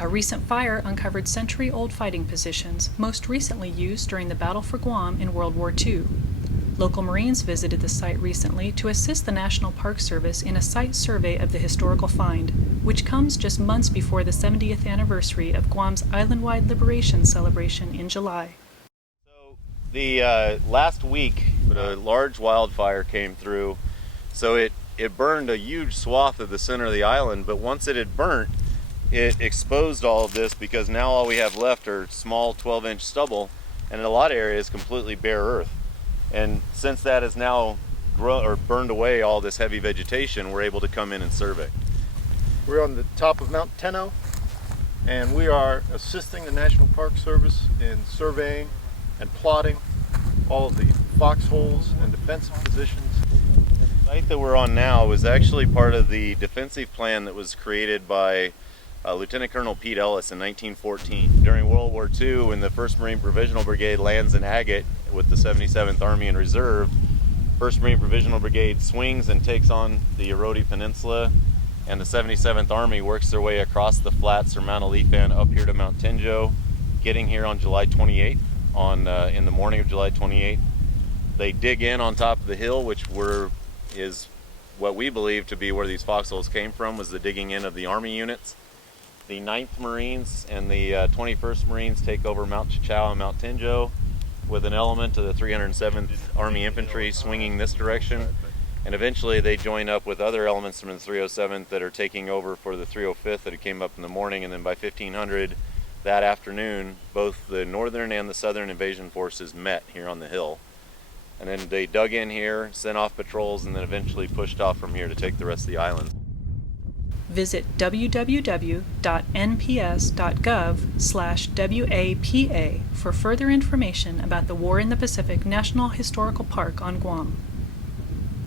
A recent fire uncovered century-old fighting positions, most recently used during the Battle for Guam in World War II. Local Marines visited the site recently to assist the National Park Service in a site survey of the historical find, which comes just months before the 70th anniversary of Guam's island-wide liberation celebration in July. So the last week, a large wildfire came through, so it burned a huge swath of the center of the island, but once it had burnt, it exposed all of this because now all we have left are small 12-inch stubble, and in a lot of areas completely bare earth. And since that has now burned away all this heavy vegetation, we're able to come in and survey. We're on the top of Mount Tenno, and we are assisting the National Park Service in surveying and plotting all of the foxholes and defensive positions. The site that we're on now was actually part of the defensive plan that was created by Lieutenant Colonel Pete Ellis in 1914. During World War II, when the 1st Marine Provisional Brigade lands in Agate with the 77th Army in reserve, 1st Marine Provisional Brigade swings and takes on the Erode Peninsula, and the 77th Army works their way across the flats from Mount Alipan up here to Mount Tenjo, getting here on July 28th, in the morning of July 28th. They dig in on top of the hill, which is what we believe to be where these foxholes came from, was the digging in of the Army units. The 9th Marines and the 21st Marines take over Mount Chichau and Mount Tenjo, with an element of the 307th Army Infantry swinging this direction. And eventually they join up with other elements from the 307th that are taking over for the 305th that came up in the morning. And then by 1500 that afternoon, both the northern and the southern invasion forces met here on the hill. And then they dug in here, sent off patrols, and then eventually pushed off from here to take the rest of the island. Visit www.nps.gov/WAPA for further information about the War in the Pacific National Historical Park on Guam.